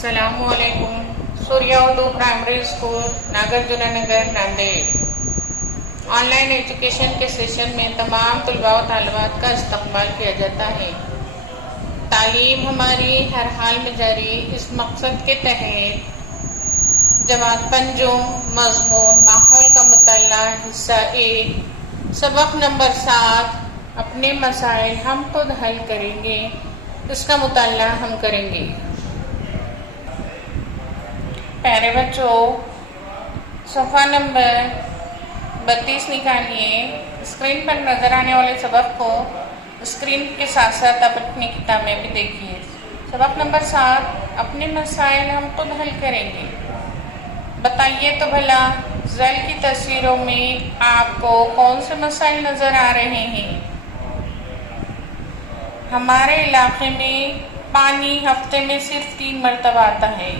السلام علیکم. Surya Urdu primary school Nagarjuna Nagar Nanded. Online education کے سیشن میں تمام طلباء و طالبات کا استقبال کیا جاتا ہے. تعلیم ہماری ہر حال میں جاری. اس مقصد کے تحت جماعت پنجم مضمون ماحول کا مطالعہ حصہ 1 سبق نمبر 7 اپنے مسائل ہم خود حل کریں گے، اس کا مطالعہ ہم کریں گے. پیارے بچوں، صفحہ نمبر 32 نکالیے. اسکرین پر نظر آنے والے سبق کو اسکرین کے ساتھ ساتھ آپ اپنی کتاب میں بھی دیکھیے. سبق نمبر 7 اپنے مسائل ہم خود حل کریں گے. بتائیے تو بھلا ذیل کی تصویروں میں آپ کو کون سے مسائل نظر آ رہے ہیں؟ ہمارے علاقے میں پانی ہفتے میں صرف 3 مرتبہ آتا ہے.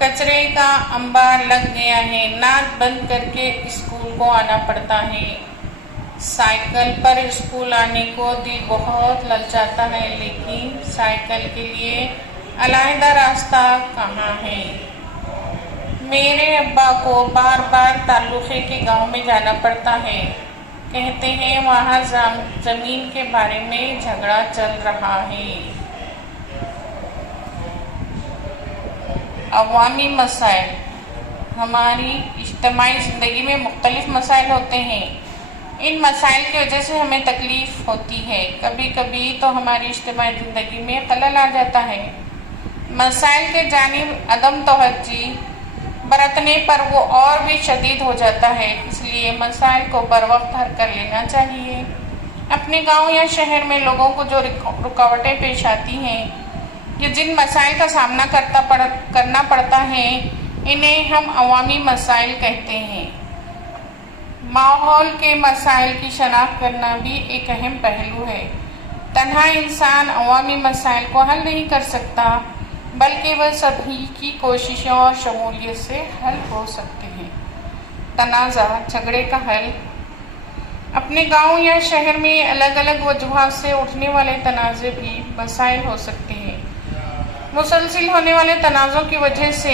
کچرے کا انبار لگ گیا ہے. ناک بند کر کے اسکول کو آنا پڑتا ہے. سائیکل پر اسکول آنے کو دل بہت للچاتا ہے، لیکن سائیکل کے لیے علیحدہ راستہ کہاں ہے؟ میرے ابا کو بار بار تعلقے کے گاؤں میں جانا پڑتا ہے. کہتے ہیں وہاں زمین کے بارے میں جھگڑا چل رہا ہے. عوامی مسائل. ہماری اجتماعی زندگی میں مختلف مسائل ہوتے ہیں. ان مسائل کی وجہ سے ہمیں تکلیف ہوتی ہے. کبھی کبھی تو ہماری اجتماعی زندگی میں خلل آ جاتا ہے. مسائل کے جانب عدم توجہ برتنے پر وہ اور بھی شدید ہو جاتا ہے. اس لیے مسائل کو بر وقت حل کر لینا چاہیے. اپنے گاؤں یا شہر میں لوگوں کو جو رکاوٹیں پیش آتی ہیں یا جن مسائل کا سامنا کرنا پڑتا ہے، انہیں ہم عوامی مسائل کہتے ہیں. ماحول کے مسائل کی شناخت کرنا بھی ایک اہم پہلو ہے. تنہا انسان عوامی مسائل کو حل نہیں کر سکتا، بلکہ وہ سبھی کی کوششوں اور شمولیت سے حل ہو سکتے ہیں. تنازع جھگڑے کا حل. اپنے گاؤں یا شہر میں الگ الگ وجوہات سے اٹھنے والے تنازع بھی مسائل ہو سکتے ہیں. مسلسل ہونے والے تنازعوں کی وجہ سے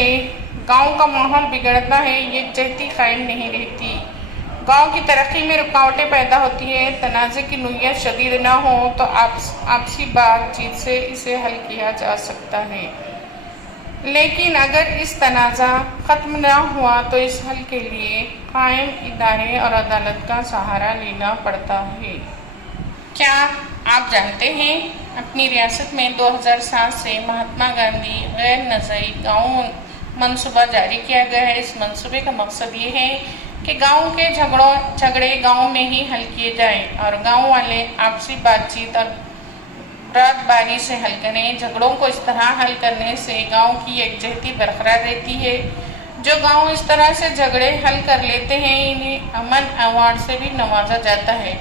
گاؤں کا ماحول بگڑتا ہے. یکجہتی قائم نہیں رہتی. گاؤں کی ترقی میں رکاوٹیں پیدا ہوتی ہے. تنازع کی نوعیت شدید نہ ہو تو آپسی بات چیت سے اسے حل کیا جا سکتا ہے، لیکن اگر اس تنازع ختم نہ ہوا تو اس حل کے لیے قائم ادارے اور عدالت کا سہارا لینا پڑتا ہے. کیا آپ جانتے ہیں اپنی ریاست میں 2007 سے مہاتما گاندھی غیر نزاعی گاؤں منصوبہ جاری کیا گیا ہے. اس منصوبے کا مقصد یہ ہے کہ گاؤں کے جھگڑے گاؤں میں ہی حل کیے جائیں اور گاؤں والے آپسی بات چیت اور رات باری سے حل کریں. جھگڑوں کو اس طرح حل کرنے سے گاؤں کی یکجہتی برقرار رہتی ہے. جو گاؤں اس طرح سے جھگڑے حل کر لیتے ہیں انہیں امن ایوارڈ سے بھی نوازا جاتا ہے.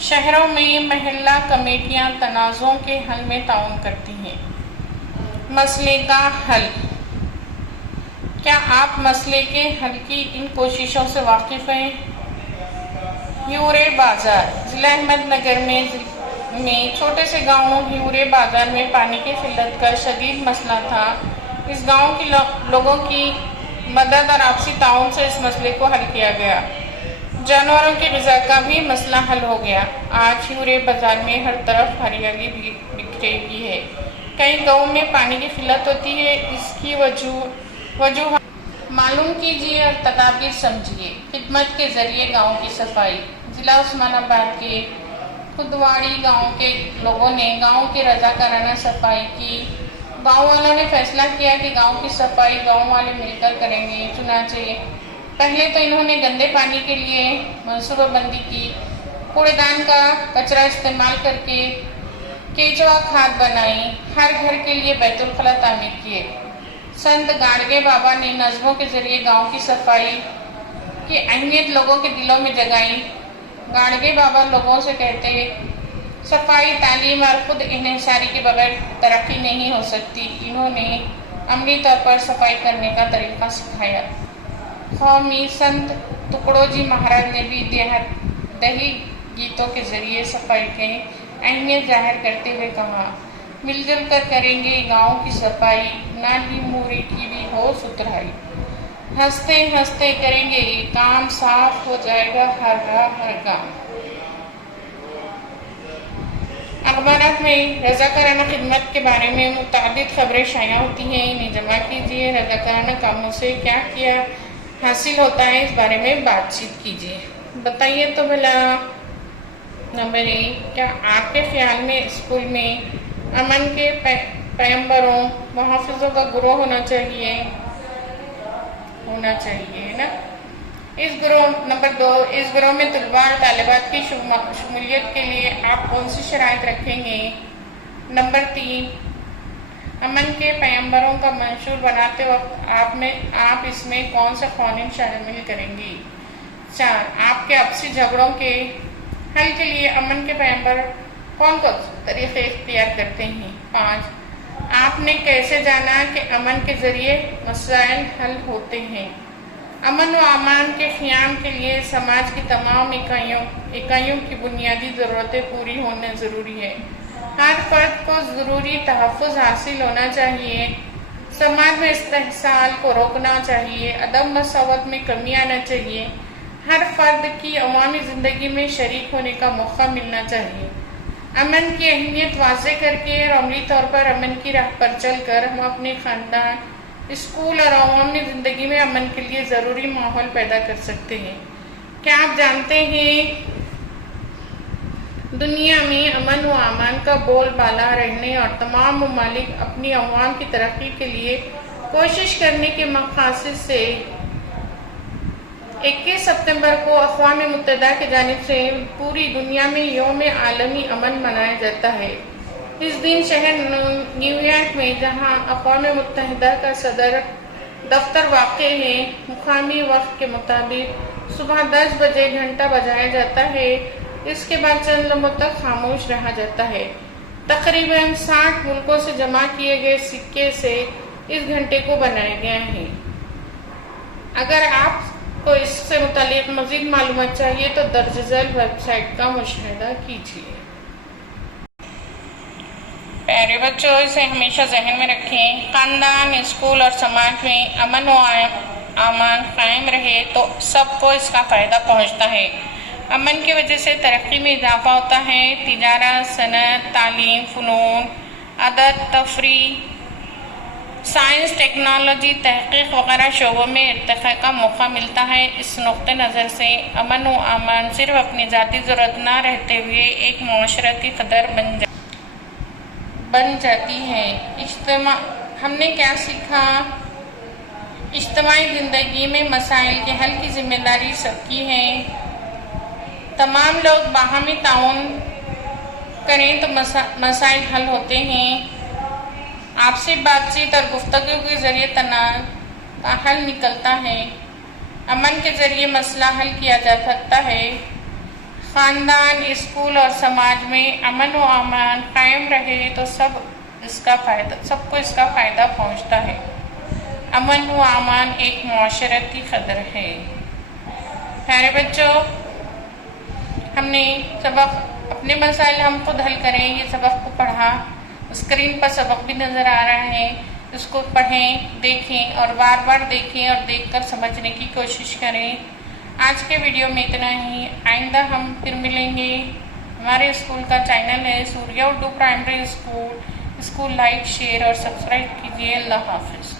شہروں میں محلہ کمیٹیاں تنازعوں کے حل میں تعاون کرتی ہیں. مسئلے کا حل. کیا آپ مسئلے کے حل کی ان کوششوں سے واقف ہیں؟ ہیورے بازار. ضلع احمد نگر میں چھوٹے سے گاؤں ہیورے بازار میں پانی کی قلت کا شدید مسئلہ تھا. اس گاؤں کے لوگوں کی مدد اور آپسی تعاون سے اس مسئلے کو حل کیا گیا. جانوروں کی غذا کا بھی مسئلہ حل ہو گیا. آج ہیورے بازار میں ہر طرف ہریالی بکھری ہوئی ہے. کئی گاؤں میں پانی کی قلت ہوتی ہے. اس کی وجوہات معلوم کیجیے اور تدابیر سمجھیے. خدمت کے ذریعے گاؤں کی صفائی. ضلع عثمان آباد کے خدواڑی گاؤں کے لوگوں نے گاؤں کی رضاکارانہ صفائی کی. گاؤں والوں نے فیصلہ کیا کہ گاؤں کی صفائی گاؤں والے مل کر کریں گے. چنانچہ پہلے تو انہوں نے گندے پانی کے لیے منصوبہ بندی کی. کوڑے دان کا کچرا استعمال کر کے کیچوا کھاد بنائی. ہر گھر کے لیے بیت الخلا تعمیر کیے. سنت گاڑگے بابا نے نظموں کے ذریعے گاؤں کی صفائی کی اہمیت لوگوں کے دلوں میں جگائی. گاڑگے بابا لوگوں سے کہتے صفائی تعلیم اور خود انحصاری کے بغیر ترقی نہیں ہو سکتی. انہوں نے عملی طور پر صفائی کرنے کا طریقہ سکھایا. قومی سنت ٹکڑو جی مہاراج نے بھی دیہی گیتوں کے ذریعے صفائی کی اہمیت ظاہر کرتے ہوئے کہا مل جل کر کریں گے گاؤں کی صفائی، نالی موری کی بھی ہو ستھرائی، ہنستے ہنستے کریں گے یہ کام، صاف ہو جائے گا ہر راہ ہر گام۔ اخبارات میں رضاکارانہ خدمت کے بارے میں متعدد خبریں شائع ہوتی ہیں، انہیں جمع کیجیے۔ رضاکارانہ کاموں سے کیا کیا حاصل ہوتا ہے، اس بارے میں بات چیت کیجیے۔ بتائیے تو بھلا۔ نمبر 1، کیا آپ کے خیال میں اسکول میں امن کے پیمبروں، محافظوں کا گروہ ہونا چاہیے نا؟ نمبر 2، اس گروہ میں طلباء اور طالبات کی شمولیت کے لیے آپ کون سی شرائط رکھیں گے؟ نمبر 3، امن کے پیمبروں کا منشور بناتے وقت آپ اس میں کون سے قوانین شامل کریں گی؟ 4، آپ کے آپسی جھگڑوں کے حل کے لیے امن کے پیمبر کون کون سے طریقے اختیار کرتے ہیں؟ 5، آپ نے کیسے جانا کہ امن کے ذریعے مسائل حل ہوتے ہیں؟ امن و امان کے قیام کے لیے سماج کی تمام اکائیوں کی بنیادی ضرورتیں پوری ہونا ضروری ہے۔ ہر فرد کو ضروری تحفظ حاصل ہونا چاہیے، سماج میں استحصال کو روکنا چاہیے، عدم مساوات میں کمی آنا چاہیے، ہر فرد کی عوامی زندگی میں شریک ہونے کا موقع ملنا چاہیے۔ امن کی اہمیت واضح کر کے اور عملی طور پر امن کی راہ پر چل کر ہم اپنے خاندان، اسکول اور عوامی زندگی میں امن کے لیے ضروری ماحول پیدا کر سکتے ہیں۔ کیا آپ جانتے ہیں دنیا میں امن و امان کا بول بالا رہنے اور تمام ممالک اپنی عوام کی ترقی کے لیے کوشش کرنے کے مقاصد سے 21 ستمبر کو اقوام متحدہ کی جانب سے پوری دنیا میں یوم عالمی امن منایا جاتا ہے۔ اس دن شہر نیو یارک میں، جہاں اقوام متحدہ کا صدر دفتر واقع ہے، مقامی وقت کے مطابق صبح 10 بجے گھنٹا بجایا جاتا ہے۔ اس کے بعد چند لمحوں تک خاموش رہا جاتا ہے۔ تقریباً 60 ملکوں سے جمع کیے گئے سکے سے اس گھنٹے کو بنایا گیا ہے۔ اگر آپ کو اس سے متعلق مزید معلومات چاہیے تو درج ذیل ویب سائٹ کا مشاہدہ کیجیے۔ پیارے بچوں، اسے ہمیشہ ذہن میں رکھیں، خاندان، اسکول اور سماج میں امن و امان قائم رہے تو سب کو اس کا فائدہ پہنچتا ہے۔ امن کی وجہ سے ترقی میں اضافہ ہوتا ہے، تجارت، صنعت، تعلیم، فنون، ادب، تفریح، سائنس، ٹیکنالوجی، تحقیق وغیرہ شعبوں میں ارتقاء کا موقع ملتا ہے۔ اس نقطۂ نظر سے امن و امان صرف اپنی ذاتی ضرورت نہ رہتے ہوئے ایک معاشرتی قدر بن جاتی ہے۔ ہم نے کیا سیکھا؟ اجتماعی زندگی میں مسائل کے حل کی ذمہ داری سب کی ہے۔ تمام لوگ باہمی تعاون کریں تو مسائل حل ہوتے ہیں۔ آپسی بات چیت اور گفتگو کے ذریعے تنازع کا حل نکلتا ہے۔ امن کے ذریعے مسئلہ حل کیا جا سکتا ہے۔ خاندان، اسکول اور سماج میں امن و امان قائم رہے تو سب کو اس کا فائدہ پہنچتا ہے۔ امن و امان ایک معاشرتی قدر ہے۔ پیارے بچوں، ہم نے اپنے مسائل ہم خود حل کریں، یہ سبق کو پڑھا۔ اسکرین پر سبق بھی نظر آ رہا ہے، اس کو پڑھیں، دیکھیں اور بار بار دیکھیں اور دیکھ کر سمجھنے کی کوشش کریں۔ آج کے ویڈیو میں اتنا ہی، آئندہ ہم پھر ملیں گے۔ ہمارے اسکول کا چینل ہے سوریہ اردو پرائمری اسکول، اس کو لائک، شیئر اور سبسکرائب کیجیے۔ اللہ حافظ۔